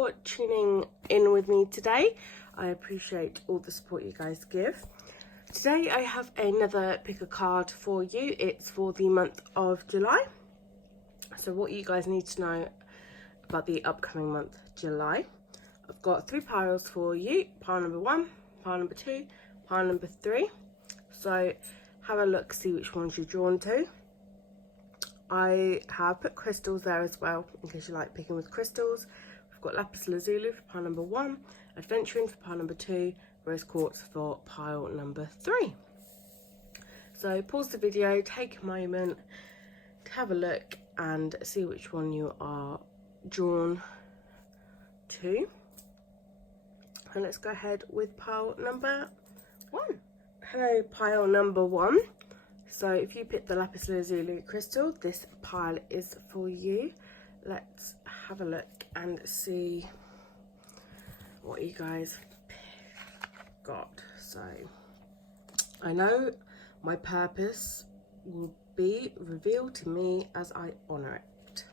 for tuning in with me today. I appreciate all the support you guys give. Today I have another pick a card for you. It's for the month of July. So what you guys need to know about the upcoming month, July. I've got 3 piles for you. Pile number 1, pile number 2, pile number 3. So have a look, see which ones you're drawn to. I have put crystals there as well, in case you like picking with crystals. We've got lapis lazuli for pile number 1, adventuring for pile number 2, rose quartz for pile number 3. So pause the video, take a moment to have a look and see which one you are drawn to. And let's go ahead with pile number 1. Hello, pile number 1. So if you pick the lapis lazuli crystal, this pile is for you. Let's have a look and see what you guys got. So I know my purpose will be revealed to me as I honor it.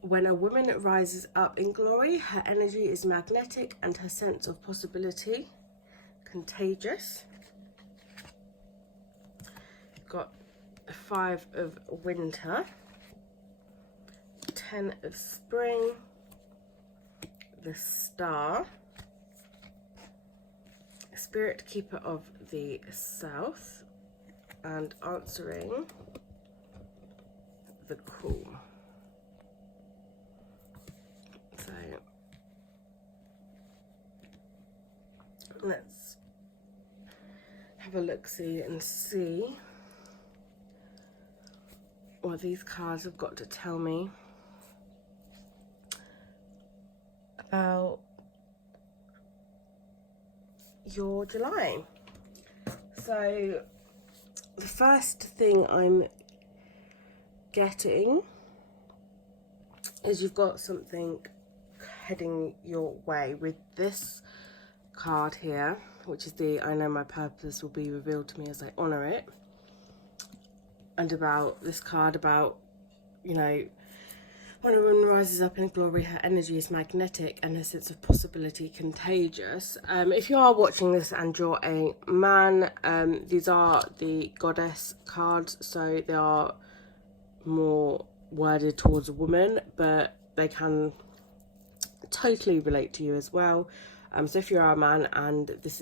When a woman rises up in glory, her energy is magnetic and her sense of possibility contagious. Got 5 of winter, 10 of spring, the star, spirit keeper of the south, and answering the call. So let's have a look see and see what these cards have got to tell me about your July. So the first thing I'm getting is you've got something heading your way with this card here, which is the I know my purpose will be revealed to me as I honor it. And about this card about, you know, when a woman rises up in glory, her energy is magnetic and her sense of possibility contagious. If you are watching this and you're a man, these are the goddess cards, so they are more worded towards a woman, but they can totally relate to you as well. So if you're a man and this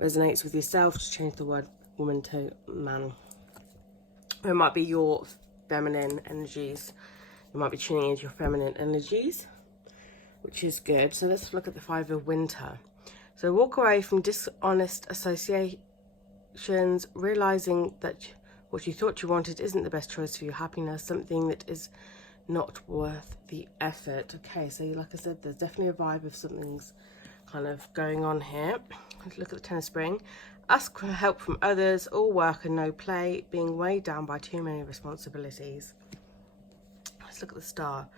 resonates with yourself, just change the word woman to man. It might be your feminine energies. You might be tuning into your feminine energies, which is good. So let's look at the 5 of winter. So walk away from dishonest associations, realizing that what you thought you wanted isn't the best choice for your happiness, something that is not worth the effort. Okay, so like I said, there's definitely a vibe of something's kind of going on here. Let's look at the 10 of spring. Ask for help from others, all work and no play, being weighed down by too many responsibilities. Let's look at the star.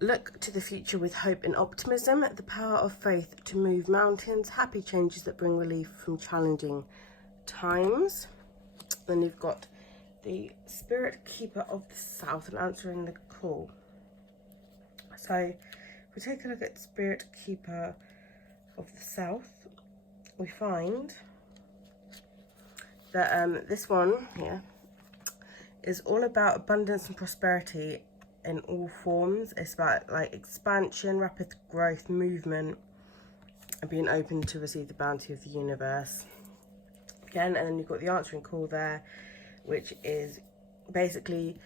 Look to the future with hope and optimism, the power of faith to move mountains, happy changes that bring relief from challenging times. Then you've got the spirit keeper of the south and answering the call. So if we take a look at the spirit keeper of the south, we find that this one here is all about abundance and prosperity in all forms. It's about like expansion, rapid growth, movement, and being open to receive the bounty of the universe. Again, and then you've got the answering call there, which is basically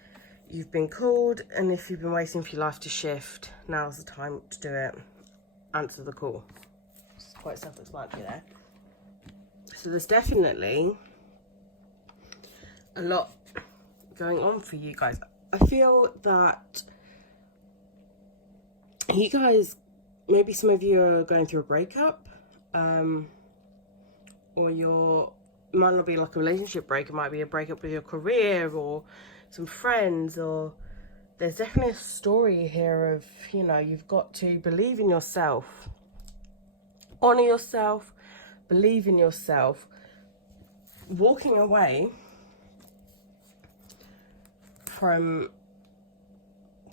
you've been called, and if you've been waiting for your life to shift, now's the time to do it. Answer the call. It's quite self-explanatory there. So there's definitely a lot going on for you guys. I feel that you guys, maybe some of you are going through a breakup, or it might not be like a relationship break, it might be a breakup with your career or some friends, or there's definitely a story here of, you know, you've got to believe in yourself, honor yourself, believe in yourself. Walking away from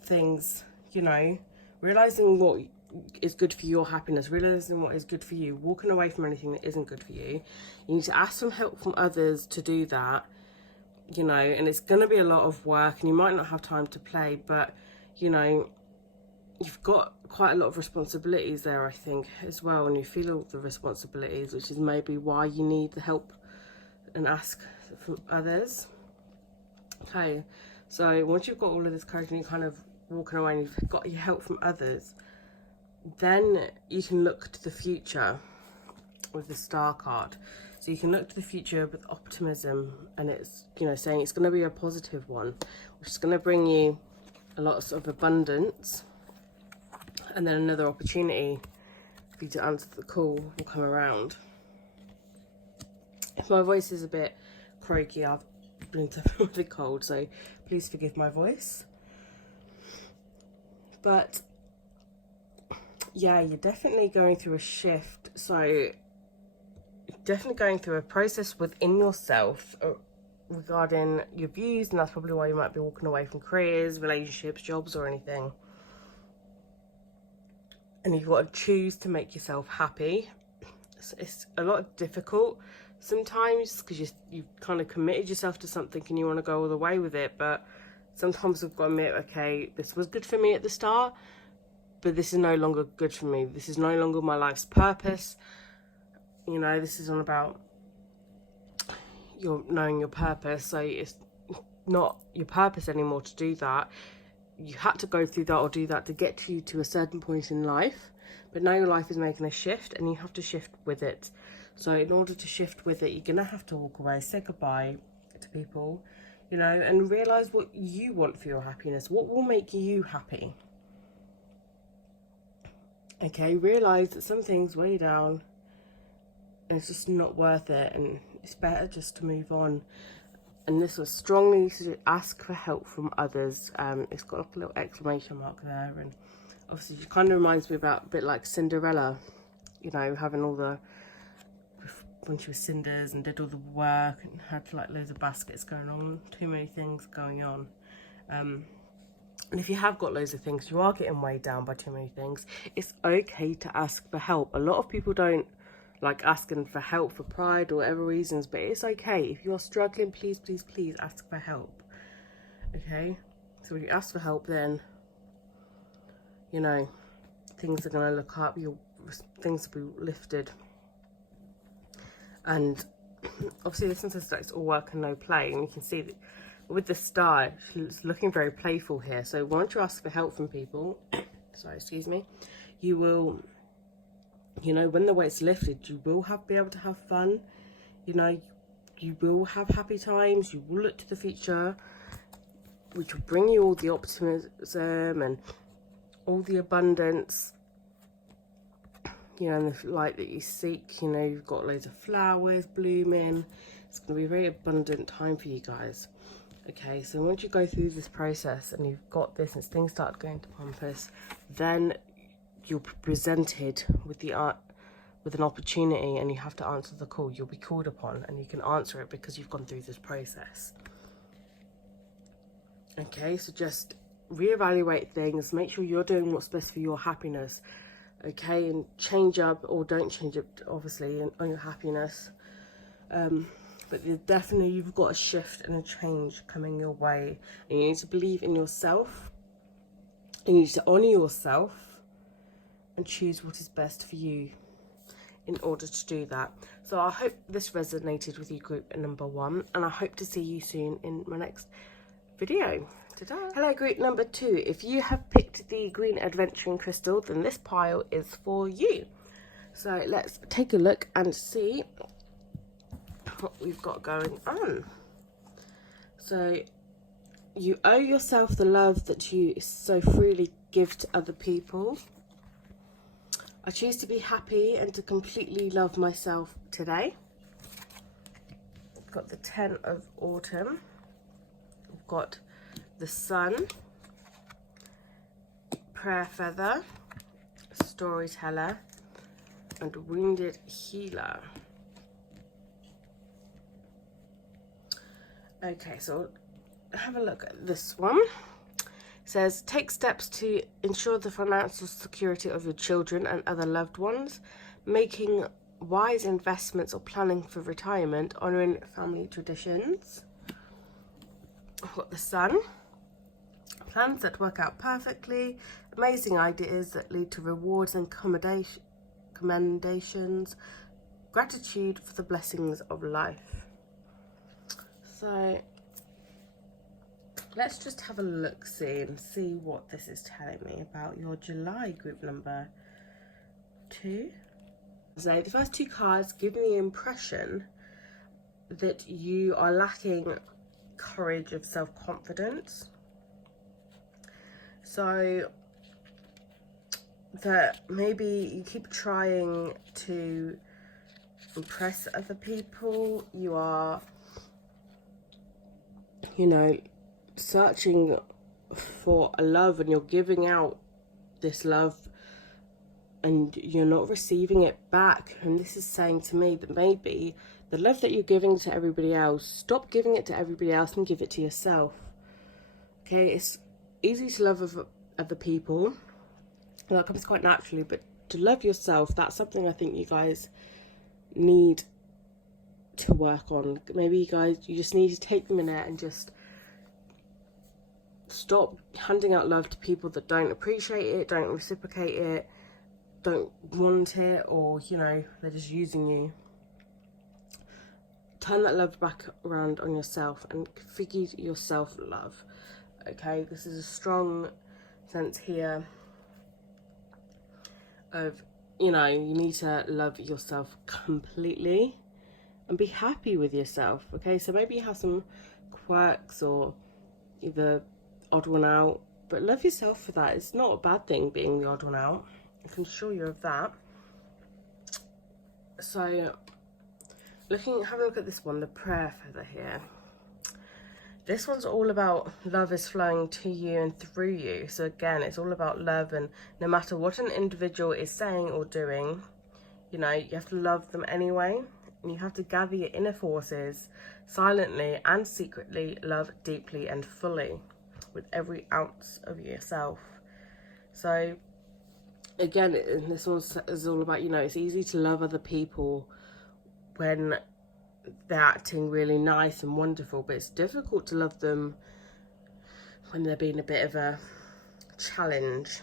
things, you know, realizing what is good for your happiness, realizing what is good for you, walking away from anything that isn't good for you. You need to ask some help from others to do that, you know, and it's going to be a lot of work and you might not have time to play, but, you know, you've got quite a lot of responsibilities there, I think, as well, and you feel all the responsibilities, which is maybe why you need the help and ask from others. Okay, so once you've got all of this courage and you're kind of walking away and you've got your help from others, then you can look to the future with the star card. So you can look to the future with optimism, and it's, you know, saying it's going to be a positive one, which is going to bring you a lot of abundance, and then another opportunity for you to answer the call will come around. If my voice is a bit croaky, I've been with a cold, so please forgive my voice. But yeah, you're definitely going through a shift. So you're definitely going through a process within yourself regarding your views, and that's probably why you might be walking away from careers, relationships, jobs, or anything. And you've got to choose to make yourself happy. It's a lot difficult sometimes because you've kind of committed yourself to something and you want to go all the way with it, but sometimes we've got to admit, okay, this was good for me at the start, but this is no longer good for me. This is no longer my life's purpose. You know, this is all about your knowing your purpose. So it's not your purpose anymore to do that. You had to go through that or do that to get you to a certain point in life, but now your life is making a shift and you have to shift with it. So in order to shift with it, you're gonna have to walk away, say goodbye to people, you know, and realize what you want for your happiness. What will make you happy? Okay, realize that some things weigh you down and it's just not worth it, and it's better just to move on. And this was strongly to ask for help from others. It's got like a little exclamation mark there, and obviously it kind of reminds me about a bit like Cinderella, you know, having all the, when she was cinders and did all the work and had like loads of baskets going on, too many things going on. And if you have got loads of things, you are getting weighed down by too many things, it's okay to ask for help. A lot of people don't like asking for help for pride or whatever reasons, but it's okay. If you're struggling, please, please, please ask for help. Okay? So when you ask for help, then, you know, things are going to look up, things will be lifted. And obviously this one says that it's all work and no play, and you can see that with the star, she's looking very playful here. So once you ask for help from people, sorry, excuse me, you will, you know, when the weight's lifted, you will be able to have fun. You know, you will have happy times. You will look to the future, which will bring you all the optimism and all the abundance, you know, and the light that you seek. You know, you've got loads of flowers blooming. It's going to be a very abundant time for you guys. Okay, so once you go through this process and you've got this and things start going to compass, then you're presented with an opportunity, and you have to answer the call. You'll be called upon and you can answer it because you've gone through this process. Okay, so just reevaluate things, make sure you're doing what's best for your happiness. Okay, and change up or don't change up, obviously, on your happiness. But you've got a shift and a change coming your way, and you need to believe in yourself. You need to honour yourself and choose what is best for you in order to do that. So I hope this resonated with you, group number 1, and I hope to see you soon in my next video. Ta-da. Hello, group number 2. If you have picked the green adventuring crystal, then this pile is for you. So let's take a look and see what we've got going on. So you owe yourself the love that you so freely give to other people. I choose to be happy and to completely love myself today. We've got the 10 of autumn. We've got the sun, prayer feather, storyteller, and wounded healer. Okay, so have a look at this one. says, take steps to ensure the financial security of your children and other loved ones, making wise investments or planning for retirement, honouring family traditions. I've got the Sun. Plans that work out perfectly, amazing ideas that lead to rewards and commendations, gratitude for the blessings of life. So let's just have a look-see and see what this is telling me about your July group number 2. So the first 2 cards give me the impression that you are lacking courage of self-confidence. So that maybe you keep trying to impress other people. You are, searching for a love, and you're giving out this love and you're not receiving it back. And this is saying to me that maybe the love that you're giving to everybody else, stop giving it to everybody else and give it to yourself. Okay, it's easy to love other people, that comes quite naturally, but to love yourself, that's something I think you guys need to work on. Maybe you just need to take a minute and just stop handing out love to people that don't appreciate it, don't reciprocate it, don't want it, or they're just using you. Turn that love back around on yourself and feed yourself love. Okay, this is a strong sense here of, you need to love yourself completely and be happy with yourself. Okay, so maybe you have some quirks or either odd one out, but love yourself for that. It's not a bad thing being the odd one out. I can assure you of that. So have a look at this one, the prayer feather here. This one's all about love is flowing to you and through you. So again, it's all about love, and no matter what an individual is saying or doing, you have to love them anyway. And you have to gather your inner forces silently and secretly, love deeply and fully with every ounce of yourself. So again, this one is all about, it's easy to love other people when they're acting really nice and wonderful, but it's difficult to love them when they're being a bit of a challenge.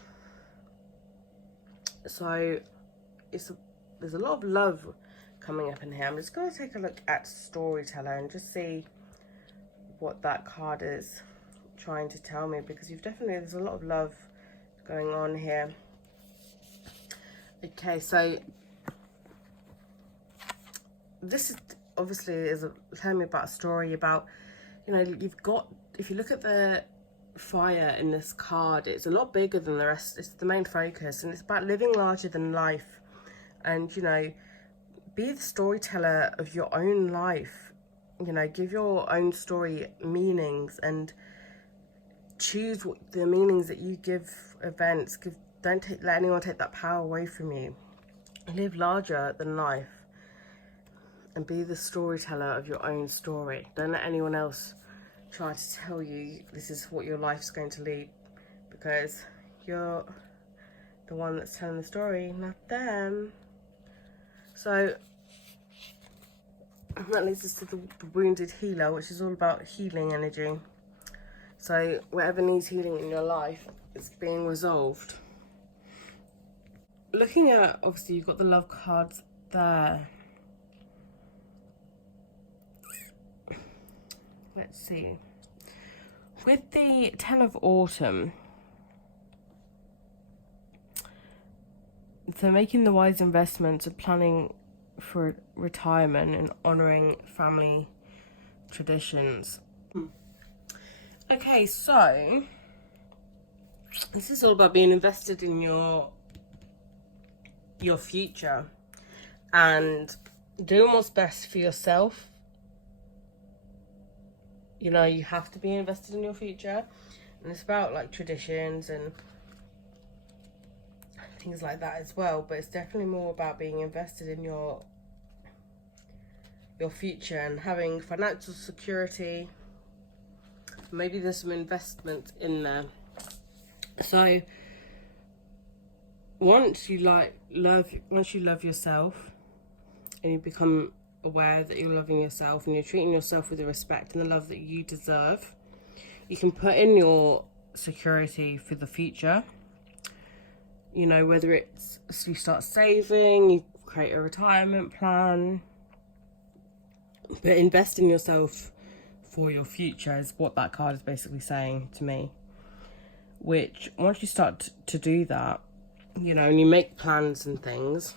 So there's a lot of love coming up in here. I'm just going to take a look at Storyteller and just see what that card is trying to tell me, because there's a lot of love going on here. Okay, so this is obviously telling me about a story about, if you look at the fire in this card, it's a lot bigger than the rest. It's the main focus, and it's about living larger than life. And be the storyteller of your own life. Give your own story meanings, and choose the meanings that you give events. Don't let anyone take that power away from you. Live larger than life and be the storyteller of your own story. Don't let anyone else try to tell you this is what your life's going to lead, because you're the one that's telling the story, not them. So that leads us to the wounded healer, which is all about healing energy. So whatever needs healing in your life is being resolved. Looking at, obviously you've got the love cards there. Let's see. With the 10 of Autumn, so making the wise investments of planning for retirement and honouring family traditions. Okay, so this is all about being invested in your future and doing what's best for yourself. You have to be invested in your future, and it's about like traditions and things like that as well, but it's definitely more about being invested in your future and having financial security. Maybe there's some investment in there. So once you love yourself and you become aware that you're loving yourself and you're treating yourself with the respect and the love that you deserve, you can put in your security for the future. You know, whether it's you start saving, you create a retirement plan, but invest in yourself for your future is what that card is basically saying to me. Which, once you start to do that, you know, and you make plans and things,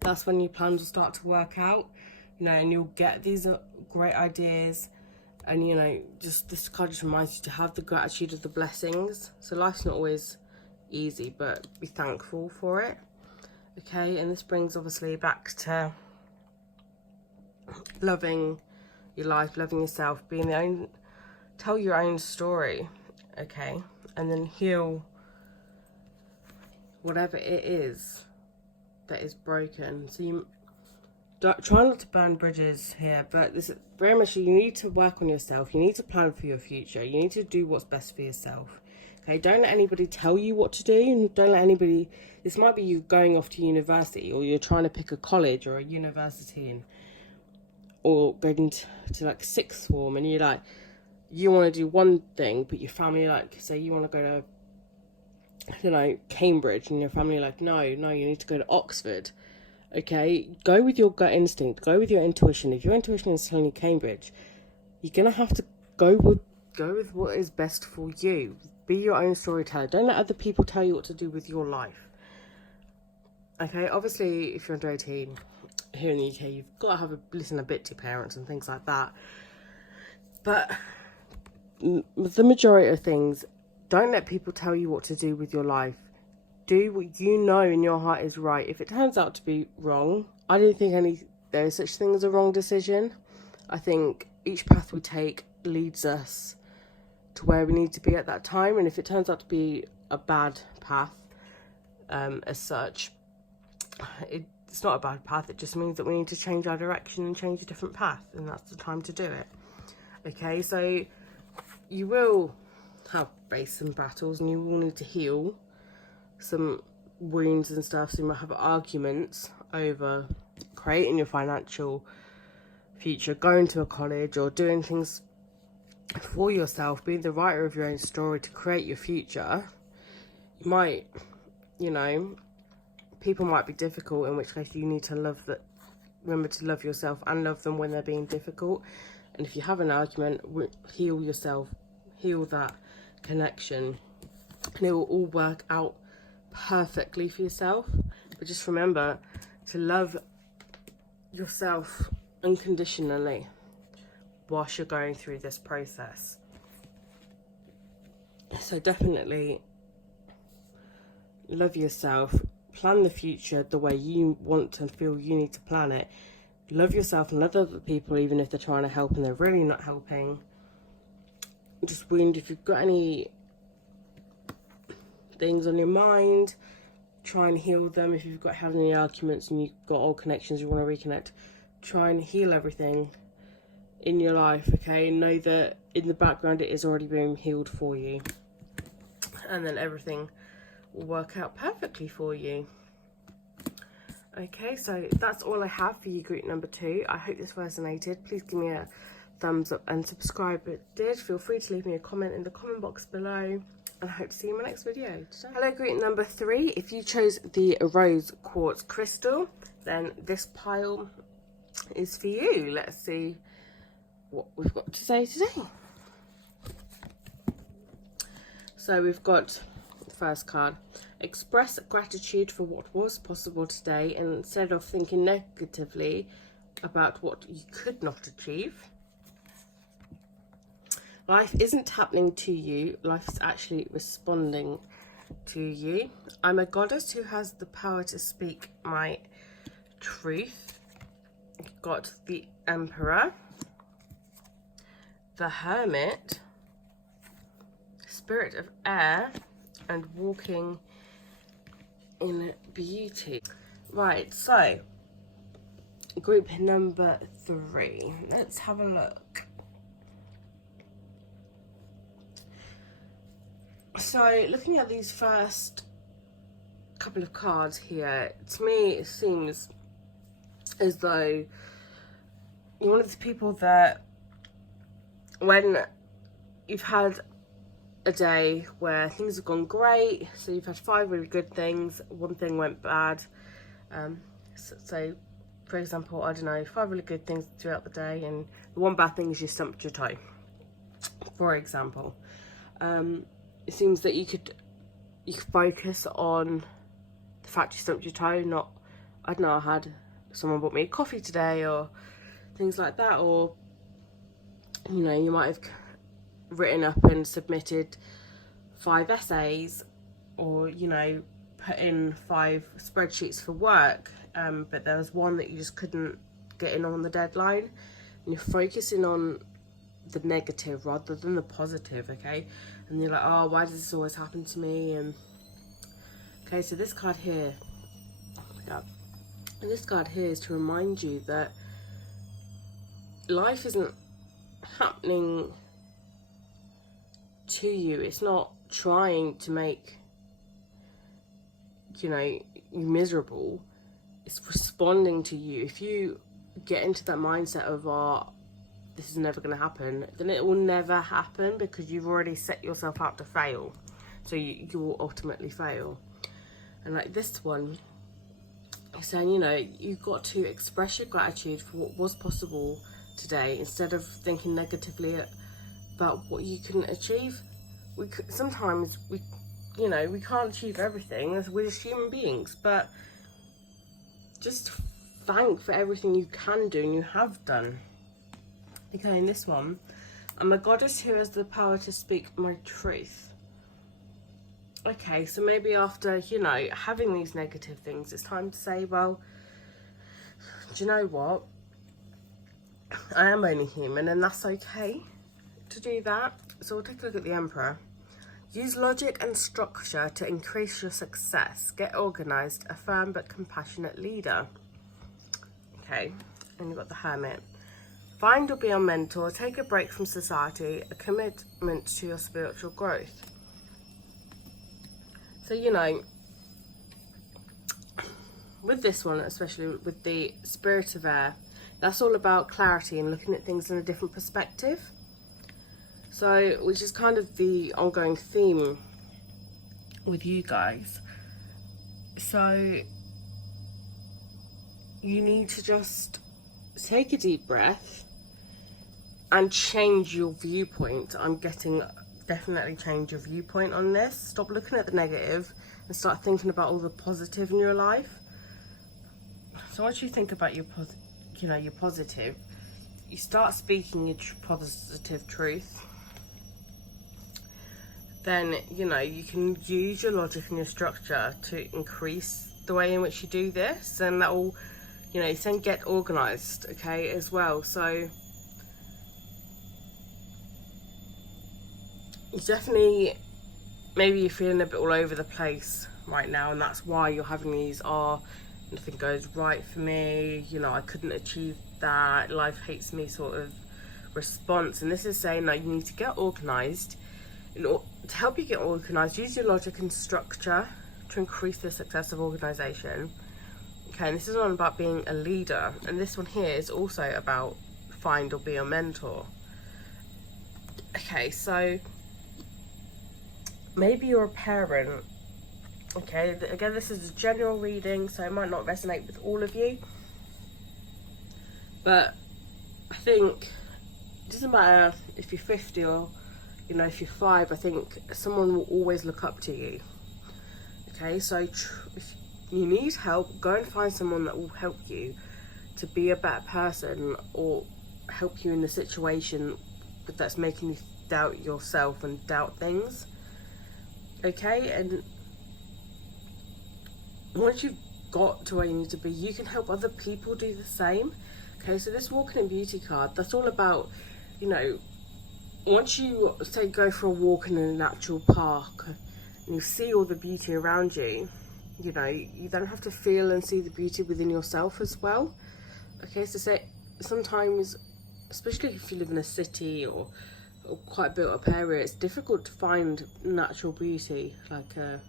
that's when your plans will start to work out, you know, and you'll get these great ideas. And, you know, just this card just reminds you to have the gratitude of the blessings. So life's not always easy, but be thankful for it. Okay, and this brings obviously back to loving your life, loving yourself, tell your own story, okay, and then heal whatever it is that is broken. So you try not to burn bridges here, but this is very much, you need to work on yourself. You need to plan for your future. You need to do what's best for yourself. Okay, don't let anybody tell you what to do, and don't let anybody, this might be you going off to university, or you're trying to pick a college or a university, or going to like sixth form, and you're like, you want to do one thing, but your family, like, say you want to go to, I don't know, Cambridge, and your family like, no, you need to go to Oxford. Okay, go with your gut instinct, go with your intuition. If your intuition is telling you Cambridge, you're gonna have to go with what is best for you. Be your own storyteller. Don't let other people tell you what to do with your life. Okay, obviously, if you're under 18 here in the UK, you've got to listen a bit to your parents and things like that. But the majority of things, don't let people tell you what to do with your life. Do what you know in your heart is right. If it turns out to be wrong, I don't think there is such thing as a wrong decision. I think each path we take leads us to where we need to be at that time. And if it turns out to be a bad path, as such, it's not a bad path. It just means that we need to change our direction and change a different path. And that's the time to do it. Okay, so you will face some battles, and you will need to heal some wounds and stuff. So you might have arguments over creating your financial future, going to a college, or doing things for yourself, being the writer of your own story to create your future. You might, you know, people might be difficult, in which case you need to remember to love yourself and love them when they're being difficult. And if you have an argument, heal yourself, heal that connection, and it will all work out perfectly for yourself. But just remember to love yourself unconditionally whilst you're going through this process. So definitely love yourself, plan the future the way you want and feel you need to plan it. Love yourself and love other people, even if they're trying to help and they're really not helping. Just if you've got any things on your mind, try and heal them. If you've had any arguments and you've got old connections you want to reconnect, try and heal everything in your life, okay? Know that in the background it is already being healed for you, and then everything will work out perfectly for you. Okay, so that's all I have for you, group number 2. I hope this resonated. Please give me a thumbs up and subscribe if it did. Feel free to leave me a comment in the comment box below, and I hope to see you in my next video. Hello, group number 3. If you chose the rose quartz crystal, then this pile is for you. Let's see what we've got to say today. So we've got the first card. Express gratitude for what was possible today, and instead of thinking negatively about what you could not achieve. Life isn't happening to you, life is actually responding to you. I'm a goddess who has the power to speak my truth. Got the Emperor, the Hermit, Spirit of Air, and Walking in Beauty. Right, so group number 3. Let's have a look. So looking at these first couple of cards here, to me it seems as though you're one of the people that when you've had a day where things have gone great, so you've had 5 really good things, 1 thing went bad, so for example, I don't know, 5 really good things throughout the day and the 1 bad thing is you stumped your toe, for example. It seems that you could focus on the fact you stumped your toe, not, I don't know, I had someone bought me a coffee today or things like that, or you know, you might have written up and submitted 5 essays, or you know, put in 5 spreadsheets for work, but there was one that you just couldn't get in on the deadline, and you're focusing on the negative rather than the positive, okay? And you're like, oh, why does this always happen to me? And okay, so this card here, yeah, and this card here is to remind you that life isn't happening to you. It's not trying to make, you know, you miserable. It's responding to you. If you get into that mindset of, oh, this is never going to happen, then it will never happen, because you've already set yourself up to fail. So you will ultimately fail. And like this one, it's saying, you know, you've got to express your gratitude for what was possible today, instead of thinking negatively about what you couldn't achieve. Sometimes we, you know, we can't achieve everything, we're just human beings, but just thank for everything you can do and you have done. Okay, in this one, I'm a goddess who has the power to speak my truth. Okay, so maybe after, you know, having these negative things, it's time to say, well, do you know what? I am only human, and that's okay to do that. So we'll take a look at the Emperor. Use logic and structure to increase your success. Get organised, a firm but compassionate leader. Okay, and you've got the Hermit. Find or be a mentor. Take a break from society. A commitment to your spiritual growth. So, you know, with this one, especially with the Spirit of Air, that's all about clarity and looking at things in a different perspective. So, which is kind of the ongoing theme with you guys. So, you need to just take a deep breath and change your viewpoint. I'm getting definitely change your viewpoint on this. Stop looking at the negative and start thinking about all the positive in your life. So once you think about your positive, you start speaking your positive truth. Then, you know, you can use your logic and your structure to increase the way in which you do this, and that will, you know, then get organised, okay, as well. So you definitely, maybe you're feeling a bit all over the place right now, and that's why you're having these, oh, nothing goes right for me, you know, I couldn't achieve that, life hates me sort of response. And this is saying that you need to get organised. To help you get organised, use your logic and structure to increase the success of organisation. Okay, and this is all about being a leader, and this one here is also about find or be a mentor. Okay, so maybe you're a parent. Okay, again, this is a general reading, so it might not resonate with all of you, but I think it doesn't matter if you're 50 or, you know, if you're 5, I think someone will always look up to you. Okay, so if you need help, go and find someone that will help you to be a better person, or help you in the situation that's making you doubt yourself and doubt things. Okay, and once you've got to where you need to be, you can help other people do the same. Okay, so this Walking in Beauty card, that's all about, you know, once you say go for a walk in a natural park and you see all the beauty around you, you know, you then have to feel and see the beauty within yourself as well. Okay, so say sometimes, especially if you live in a city or quite built up area, it's difficult to find natural beauty like a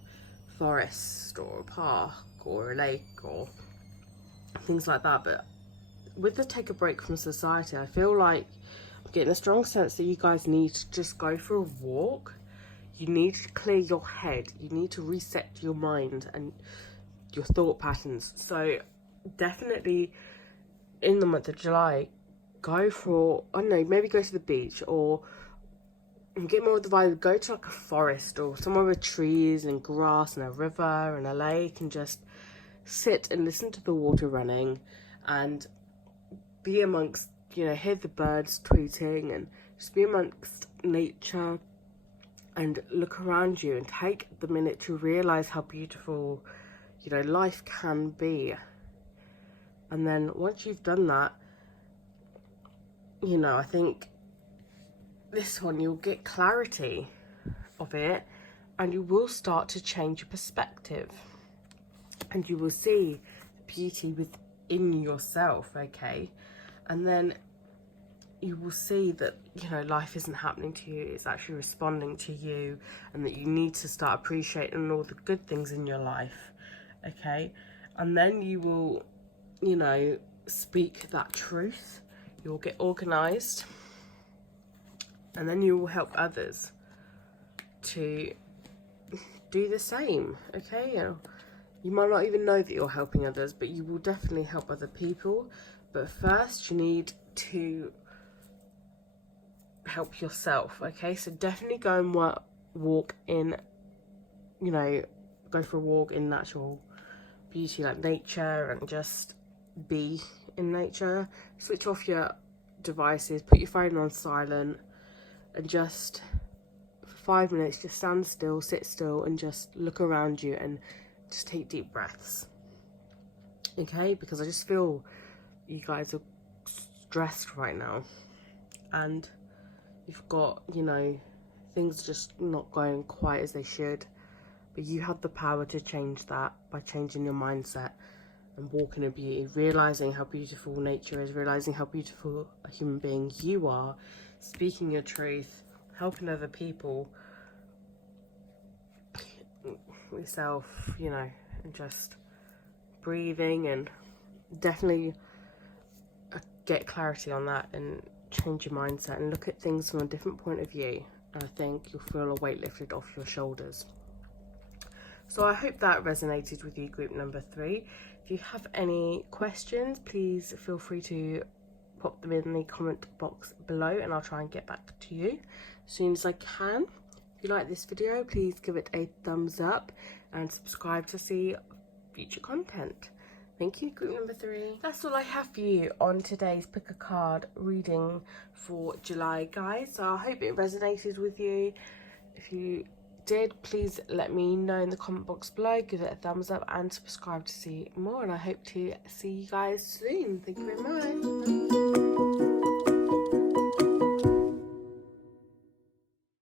forest or a park or a lake or things like that. But with the take a break from society, I feel like I'm getting a strong sense that you guys need to just go for a walk. You need to clear your head. You need to reset your mind and your thought patterns. So definitely in the month of July, go for, I don't know, maybe go to the beach, or get more of the vibe, go to like a forest or somewhere with trees and grass and a river and a lake, and just sit and listen to the water running and be amongst, you know, hear the birds tweeting and just be amongst nature and look around you and take the minute to realise how beautiful, you know, life can be. And then once you've done that, you know, I think this one, you'll get clarity of it and you will start to change your perspective and you will see the beauty within yourself, okay? And then you will see that, you know, life isn't happening to you, it's actually responding to you, and that you need to start appreciating all the good things in your life, okay? And then you will, you know, speak that truth, you'll get organised, and then you will help others to do the same, okay? You might not even know that you're helping others, but you will definitely help other people. But first you need to help yourself, okay? So definitely go and walk in, you know, go for a walk in natural beauty like nature, and just be in nature. Switch off your devices, put your phone on silent, and just for 5 minutes just stand still, sit still, and just look around you and just take deep breaths, okay? Because I just feel you guys are stressed right now and you've got, you know, things just not going quite as they should, but you have the power to change that by changing your mindset and walking in beauty, realising how beautiful nature is, realising how beautiful a human being you are, speaking your truth, helping other people, yourself, you know, and just breathing, and definitely get clarity on that and change your mindset and look at things from a different point of view, and I think you'll feel a weight lifted off your shoulders. So I hope that resonated with you, group number 3. If you have any questions, please feel free to pop them in the comment box below and I'll try and get back to you as soon as I can. If you like this video, please give it a thumbs up and subscribe to see future content. Thank you, group number 3. That's all I have for you on today's pick a card reading for July, guys. So I hope it resonated with you. If you did, please let me know in the comment box below, give it a thumbs up and subscribe to see more, and I hope to see you guys soon. Thank you very much.